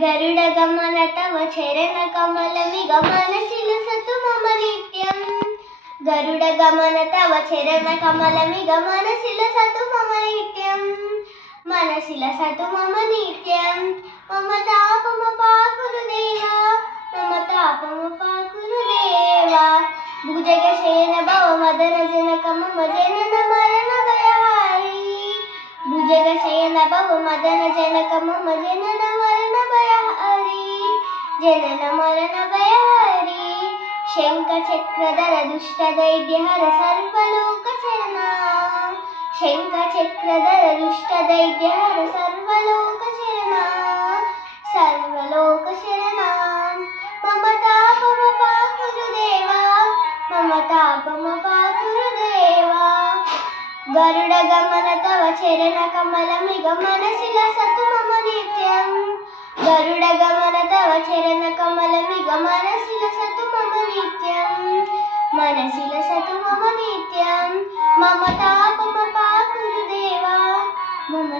गरुडगमन तव चरणकमलमिगमनसि लसतु मम नित्यं गरुडगमन तव चरणकमलमिगमनसि लसतु मम नित्यं मनसि लसतु मम नित्यं मम तापमपाकुरुदेवा मम तापमपाकुरुदेवा भुजगशयन भवमदनजनक मम जनन मरण भयहारी भुजगशयन भवमदनजनक मम जनन मरण भयहारी जनन मरण भयहारी शङ्खचक्रधर दुष्टदैत्यहर सर्वलोकशरणा शङ्खचक्रधर दुष्टदैत्यहर सर्वलोकशरणा सर्वलोकशरणा मम तापमपाकुरुदेवा मम तापमपाकुरुदेवा गरुडगमन तव चरणकमलमिगमनसि लसतु मम नित्यं गरुडगमन तव चरणकमलमिगमनसि लसतु मम नित्यं मनसि लसतु मम नित्यं मम तापमपाकुरुदेवा मम